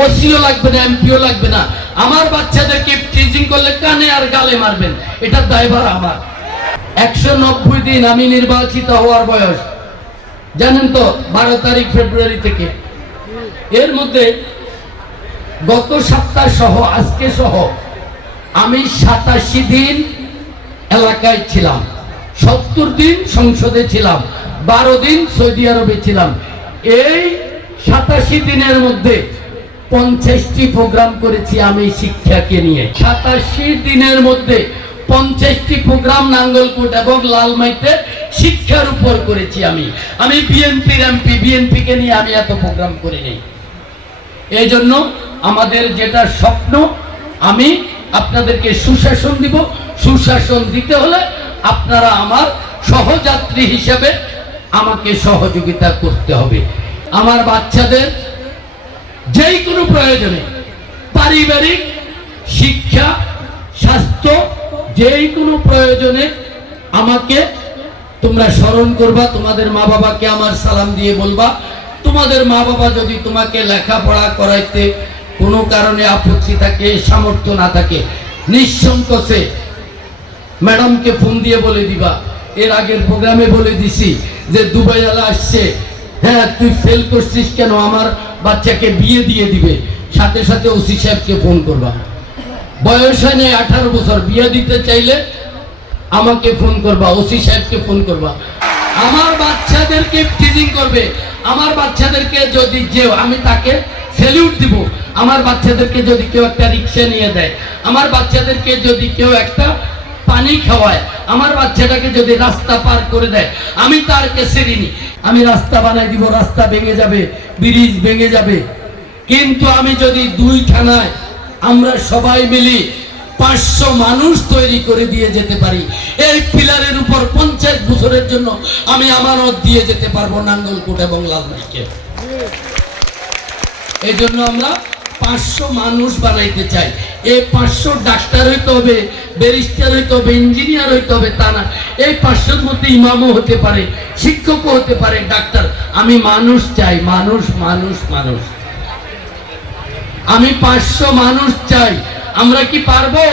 OCO লাগবে না, MPO লাগবে না। আমার বাচ্চাদেরকে টিচিং করলে কানে আর গালে মারবেন, এটা দায়ভার আমার। 190 দিন আমি নির্বাচিত হওয়ার বয়স, জানেন তো, 12 তারিখ ফেব্রুয়ারি থেকে। এর মধ্যে গত সপ্তাহ সহ আজকে সহ আমি 87 দিন এলাকায় ছিলাম, 70 দিন সংসদে ছিলাম, 12 দিন সৌদি আরবে ছিলাম। এই 87 দিনের মধ্যে 50টি প্রোগ্রাম করেছি আমি শিক্ষাকে নিয়ে। 87 দিনের মধ্যে 50টি প্রোগ্রাম নাঙ্গলকোট এবং লালমাইতে শিক্ষার উপর করেছি। আমি বিএনপির এমপি, বিএনপিকে নিয়ে আমি এত প্রোগ্রাম করিনি। এই জন্য আমাদের যেটা স্বপ্ন, আমি আপনাদেরকে সুশাসন দিব। সুশাসন দিতে হলে আপনারা আমার সহযাত্রী হিসেবে আমাকে সহযোগিতা করতে হবে। আমার বাচ্চাদের যেই কোনো প্রয়োজনে, পারিবারিক, শিক্ষা, স্বাস্থ্য, যেই কোনো প্রয়োজনে আমাকে তোমরা স্মরণ করবা। তোমাদের মা বাবাকে আমার সালাম দিয়ে বলবা, তোমাদের মা বাবা যদি তোমাকে লেখাপড়া করাইতে কোনো কারণে আপত্তি থাকে, সামর্থ্য না থাকে, নিঃসংকোচে ম্যাডামকে ফোন দিয়ে বলে দিবা। এর আগের প্রোগ্রামে বলে দিছি যে দুবাই আলা আসছে, হ্যাঁ তুই ফেল করছিস কেন, আমার বাচ্চাকে বিয়ে দিয়ে দিবে। সাথে সাথে ওসি সাহেবকে ফোন করবা। বয়স হয় নাই 18 বছর, বিয়ে দিতে চাইলে আমাকে ফোন করবা, ওসি সাহেবকে ফোন করবা। আমার বাচ্চাদেরকে টিচিং করবে। আমার বাচ্চাদেরকে যদি যে আমি তাকে স্যালিউট দিব। আমার বাচ্চাদেরকে যদি কেউ একটা রিক্সা নিয়ে দেয়, আমার বাচ্চাদেরকে যদি কেউ একটা পানি খাওয়ায়, আমার বাচ্চাটাকে যদি রাস্তা পার করে দেয়, আমি তার কাছে ঋণী। আমি রাস্তা বানাই দিব, রাস্তা ভেঙে যাবে, ব্রিজ ভেঙে যাবে, কিন্তু আমি যদি 2 থানায় আমরা সবাই মিলি 500 মানুষ তৈরি করে দিয়ে যেতে পারি, এই পিলারের উপর 50 বছরের জন্য আমি আমানত দিয়ে যেতে পারবো নাঙ্গলকোট এবং লালমাইকে। এই জন্য আমরা 500 মানুষ বানাইতে চাই। এই 500 ডাক্তার হইতে হবে, ব্যারিস্টার হইতে হবে, ইঞ্জিনিয়ার হইতে হবে তা না। এই 500-র মধ্যে ইমামও হতে পারে, শিক্ষকও হতে পারে, ডাক্তার। আমি মানুষ চাই, মানুষ মানুষ মানুষ। আমি 500 মানুষ চাই। আমরা কি পারবো?